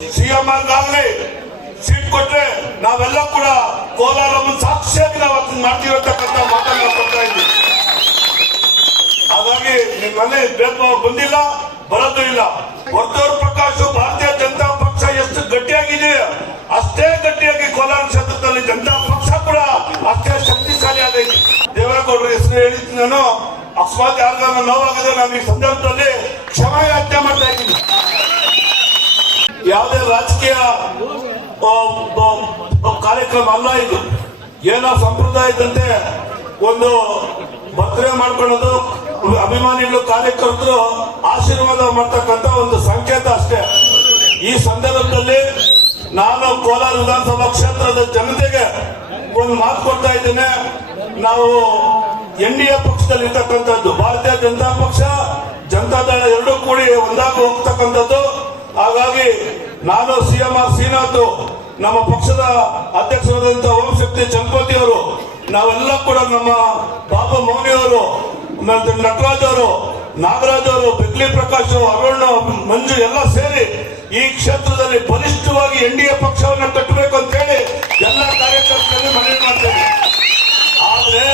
CM ಆಗ್ಲಿ seat ಕೊಟ್ರೆ ನಾವೆಲ್ಲ ಕೂಡ ಕೋಲಾರವನ್ನು ಸಾಕ್ಷಿಯಾಗಿ ನಾವು ಅದನ್ನ ಮಾಡ್ತೀರೋ ಅಂತಕ್ಕಂಥ ಮಾತನ್ನ ಕೊಡ್ತಾ ಇದ್ವಿ ಹಾಗಾಗಿ ನಿಮ್ಮಲ್ಲಿ ಭೇದಭಾವ ಬಂದಿಲ್ಲ, ಬರೋದು ಇಲ್ಲ. ವರ್ತೂರ್ ಪ್ರಕಾಶ್ ಭಾರತೀಯ ಜನತಾ ಪಕ್ಷ ಎಷ್ಟು ಗಟ್ಟಿಯಾಗಿದೆ, ಅಷ್ಟೇ ಗಟ್ಟಿಯಾಗಿ ಕೋಲಾರ ಕ್ಷೇತ್ರದಲ್ಲಿ ಜನತಾ ಪಕ್ಷ ಕೂಡ ಅಷ್ಟೇ ಶಕ್ತಿಶಾಲಿ ಆಗೈತಿ. ದೇವೇಗೌಡರ ಹೆಸರು ಹೇಳಿದ್ದು ನಾನು ಅಕಸ್ಮಾತ್ ಯಾರಿಗಾರ ನೋವಾಗಿದೆ ನಾನು ಈ ಸಂದರ್ಭದಲ್ಲಿ ಕ್ಷಮಾಯಾಚನೆ ಮಾಡ್ತಾ ಇದ್ದೀನಿ. ಯಾವುದೇ ರಾಜಕೀಯ ಕಾರ್ಯಕ್ರಮ ಅಲ್ಲ ಇದು. ಏನೋ ಸಂಪ್ರದಾಯದಂತೆ ಒಂದು ಮದುವೆ ಮಾಡ್ಕೊಳ್ಳೋದು, ಅಭಿಮಾನಿಗಳು ಕಾರ್ಯಕರ್ತರು ಆಶೀರ್ವಾದ ಮಾಡ್ತಕ್ಕಂತ ಒಂದು ಸಂಕೇತ ಅಷ್ಟೇ. ಈ ಸಂದರ್ಭದಲ್ಲಿ ನಾನು ಕೋಲಾರ ವಿಧಾನಸಭಾ ಕ್ಷೇತ್ರದ ಜನತೆಗೆ ಒಂದು ಮಾತು ಕೊಡ್ತಾ ಇದ್ದೇನೆ. ನಾವು ಎನ್ ಡಿ ಎ ಪಕ್ಷದಲ್ಲಿ ಇರ್ತಕ್ಕಂಥದ್ದು ಭಾರತೀಯ ಜನತಾ ಪಕ್ಷ, ಜನತಾ ದಳ ಎರಡೂ ಕೂಡಿ ಒಂದಾಗಿ ಹೋಗ್ತಕ್ಕಂಥದ್ದು. ಹಾಗಾಗಿ ನಾನು ಸಿಎಂ ಆರ್ ಶ್ರೀನಾಥ್, ನಮ್ಮ ಪಕ್ಷದ ಅಧ್ಯಕ್ಷರಾದಂತ ಓಂ ಶಕ್ತಿ ಚಂಪತಿ ಅವರು, ನಾವೆಲ್ಲ ಕೂಡ ನಮ್ಮ ಬಾಬು ಮೌನಿ ಅವರು ನಟರಾಜ್ ಅವರು, ನಾಗರಾಜ್ ಅವರು, ಬಿಗ್ಲಿ ಪ್ರಕಾಶ್ ಅರುಣ್ ಮಂಜು ಎಲ್ಲ ಸೇರಿ ಈ ಕ್ಷೇತ್ರದಲ್ಲಿ ಬಲಿಷ್ಠವಾಗಿ ಎನ್ ಡಿ ಎ ಪಕ್ಷವನ್ನು ಕಟ್ಟಬೇಕು ಅಂತ ಹೇಳಿ ಎಲ್ಲ ಕಾರ್ಯಕರ್ತರಲ್ಲಿ ಮನವಿ ಮಾಡ್ತೇನೆ. ಆದ್ರೆ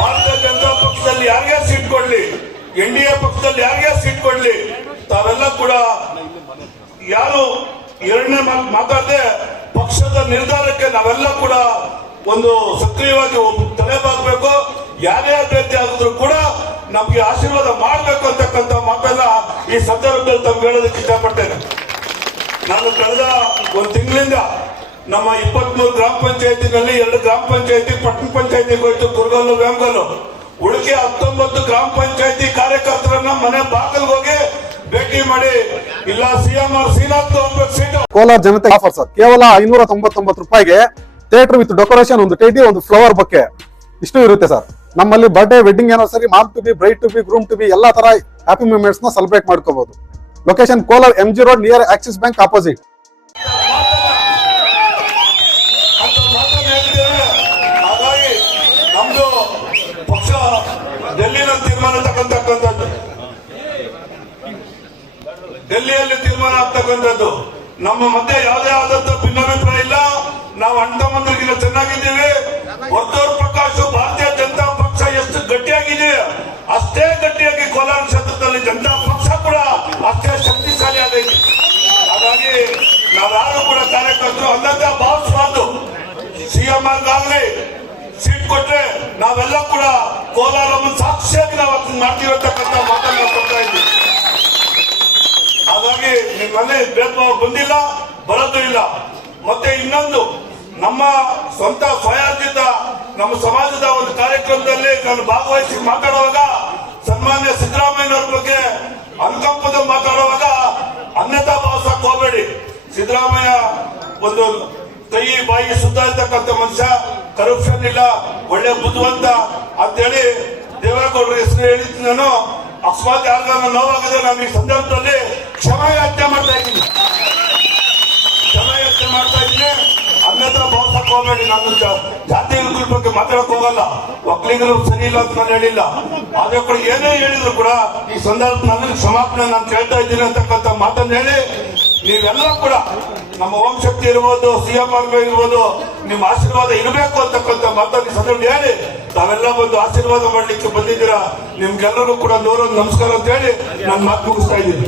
ಭಾರತೀಯ ಜನತಾ ಪಕ್ಷದಲ್ಲಿ ಯಾರಿಗೆ ಸೀಟ್ ಕೊಡ್ಲಿ? ಎನ್ ಡಿ ಎ ಪಕ್ಷದಲ್ಲಿ ಯಾರಿಗೆ ಸೀಟ್ ಕೊಡ್ಲಿ? ತಾವೆಲ್ಲ ಕೂಡ ಎರಡನೇ ಮಾತು ಮಾತಾಡದೆ ಪಕ್ಷದ ನಿರ್ಧಾರಕ್ಕೆ ನಾವೆಲ್ಲ ಕೂಡ ಒಂದು ಸಕ್ರಿಯವಾಗಿ ತಲೆ ತಲೆಬಾಗಬೇಕು. ಯಾರೇ ಅಭ್ಯರ್ಥಿ ಆದ್ರೂ ಕೂಡ ನಮ್ಗೆ ಆಶೀರ್ವಾದ ಮಾಡಬೇಕು ಅಂತಕ್ಕಂಥ ಮಾತೆಲ್ಲ ಈ ಸಂದರ್ಭದಲ್ಲಿ ತಮ್ಗೆ ಹೇಳೋದಕ್ಕೆ ಇಷ್ಟಪಡ್ತೇನೆ. ನಾನು ಕಳೆದ ಒಂದು ತಿಂಗಳಿಂದ ನಮ್ಮ ಇಪ್ಪತ್ಮೂರು ಗ್ರಾಮ ಪಂಚಾಯತಿನಲ್ಲಿ ಎರಡು ಗ್ರಾಮ ಪಂಚಾಯತಿ, ಪಟ್ಟಣ ಪಂಚಾಯತಿ ಹೋಯ್ತು ಕುರ್ಗಲ್ಲು ವ್ಯಾಮ್ಗಲ್ಲು ಉಳಿಕೆ ಹತ್ತೊಂಬತ್ತು ಗ್ರಾಮ ಪಂಚಾಯತಿ ಕಾರ್ಯಕರ್ತರನ್ನ ಮನೆ ಬಾಗಿಲಿಗೆ ಮಾಡಿ. ಇಲ್ಲ ಸಿಎಂ ಆರ್ ಶ್ರೀನಾಥ್ ಹೋಗ್ಬೇಕು ಸೀಟು ಕೋಲಾರ ಜನತೆ ಆಫರ್ ಸರ್ ಕೇವಲ ಐನೂರ ತೊಂಬತ್ತೊಂಬತ್ತು ರೂಪಾಯಿಗೆ ಥಿಯೇಟರ್ ವಿತ್ ಡೆಕೋರೇಷನ್ ಒಂದು ಟೇಟಿ ಒಂದು ಫ್ಲವರ್ ಬೊಕ್ಕೆ. ಇಷ್ಟು ಇರುತ್ತೆ ಸರ್ ನಮ್ಮಲ್ಲಿ ಬರ್ಡೇ ವೆಡ್ಡಿಂಗ್ ಏನೋ ಸರಿ mom to be bride to be groom to be ಎಲ್ಲಾ ತರ ಹ್ಯಾಪಿ ಮೂಮೆಂಟ್ಸ್ನ ಸೆಲೆಬ್ರೇಟ್ ಮಾಡ್ಕೋಬಹುದು location Kolar M G road near Axis bank opposite ಹಾಗಾಗಿ ನಮ್ದು ಪಕ್ಷ ಡೆಲ್ಲಿನಲ್ಲಿ ತೀರ್ಮಾನ ಆಗ್ತಕ್ಕಂಥದ್ದು. ನಮ್ಮ ಮಧ್ಯೆ ಯಾವುದೇ ಆದಂತ ಭಿನ್ನಾಭಿಪ್ರಾಯ ಇಲ್ಲ. ನಾವು ಅಣ್ಣ ಚೆನ್ನಾಗಿದ್ದೀವಿ. ವರ್ತೂರ್ ಪ್ರಕಾಶ್ ಭಾರತೀಯ ಜನತಾ ಪಕ್ಷ ಎಷ್ಟು ಗಟ್ಟಿಯಾಗಿದೆ. ಅಷ್ಟೇ ಗಟ್ಟಿಯಾಗಿ ಕೋಲಾರ ಕ್ಷೇತ್ರದಲ್ಲಿ ಜನತಾ ಪಕ್ಷ ಕೂಡ ಅಷ್ಟೇ ಶಕ್ತಿಶಾಲಿ ಆಗೈತಿ. ಹಾಗಾಗಿ ನಾವ್ಯಾರು ಕೂಡ ಕಾರ್ಯಕರ್ತರು ಅಂದಂತ ಭಾವಿಸಬಾರ್ದು. ಸಿಎಂ ಆಗಲಿ ಸೀಟ್ ಕೊಟ್ರೆ ನಾವೆಲ್ಲ ಕೂಡ ಕೋಲಾರವನ್ನು ಸಾಕ್ಷಿಯಾಗಿ ನಾವು ಮಾಡ್ತೀವಿ ಅಂತಕ್ಕಂಥ ಮಾತನ್ನ ಕೊಡ್ತಾ ಇದ್ದೀವಿ. ನಿಮ್ಮಲ್ಲಿ ಭೇದಭಾವ ಬಂದಿಲ್ಲ, ಬರೋದು ಇಲ್ಲ. ಮತ್ತೆ ಇನ್ನೊಂದು, ನಮ್ಮ ಸ್ವಂತ ಸ್ವಯಾರ್ಜಿತ, ನಮ್ಮ ಸಮಾಜದ ಒಂದು ಕಾರ್ಯಕ್ರಮದಲ್ಲಿ ನಾನು ಭಾಗವಹಿಸಿ ಮಾತಾಡುವಾಗ, ಸನ್ಮಾನ್ಯ ಸಿದ್ದರಾಮಯ್ಯನವ್ರ ಬಗ್ಗೆ ಅನುಕಂಪದ ಮಾತಾಡುವಾಗ ಅನ್ಯತಾ ಭಾವಿಸಕ್ ಹೋಗಬೇಡಿ. ಸಿದ್ದರಾಮಯ್ಯ ಒಂದು ಕೈ, ಬಾಯಿ ಸುದ್ದ ಇರ್ತಕ್ಕಂಥ ಮನುಷ್ಯ ಕರಪ್ಷನ್ ಇಲ್ಲ, ಒಳ್ಳೆ ಬುದ್ಧಿವಂತ ಅಂತೇಳಿ ದೇವೇಗೌಡರ ಹೆಸರು ಹೇಳಿದ್ದು ನಾನು. ಅಕಸ್ಮಾತ್ ನೋವಾಗದೆ ನೋವಾಗಿದೆ ನಾನು ಈ ಸಂದರ್ಭದಲ್ಲಿ ಕ್ಷಮೆ ಯಾಚನೆ ಮಾಡ್ತಾ ಇದ್ದೀನಿ. ಯಾಚನೆ ಮಾಡ್ತಾ ಇದ್ದೀನಿ. ಅನ್ನತ್ರ ಭಾವಿಸಕ್ ಹೋಗಬೇಡಿ. ನಾನು ಜಾತಿ ಬಗ್ಗೆ ಮಾತಾಡಕ್ ಹೋಗಲ್ಲ. ಒಕ್ಕಲಿಗರು ಸರಿ ಇಲ್ಲ ಅಂತ ನಾನು ಹೇಳಿಲ್ಲ. ಆದ್ರೆ ಕೂಡ ಏನೇ ಹೇಳಿದ್ರು ಕೂಡ ಈ ಸಂದರ್ಭದಲ್ಲಿ ಕ್ಷಮಾಪಣೆ ನಾನು ಕೇಳ್ತಾ ಇದ್ದೀನಿ ಅಂತಕ್ಕಂಥ ಮಾತನ್ನ ಹೇಳಿ, ನೀವೆಲ್ಲ ಕೂಡ ನಮ್ಮ ಓಂ ಶಕ್ತಿ ಇರ್ಬೋದು ಸಿಎಂ ಇರ್ಬೋದು, ನಿಮ್ಮ ಆಶೀರ್ವಾದ ಇರಬೇಕು ಅಂತಕ್ಕಂಥ ಮಾತನ್ನ ಸಂದರ್ಭ ಹೇಳಿ, ತಾವೆಲ್ಲ ಬಂದು ಆಶೀರ್ವಾದ ಮಾಡ್ಲಿಕ್ಕೆ ಬಂದಿದ್ದೀರಾ? ನಿಮ್ಗೆಲ್ಲರೂ ಕೂಡ ನೂರೊಂದು ನಮಸ್ಕಾರ ಅಂತ ಹೇಳಿ ನಾನು ಮಾತು ಮುಗಿಸ್ತಾ ಇದ್ದೀನಿ.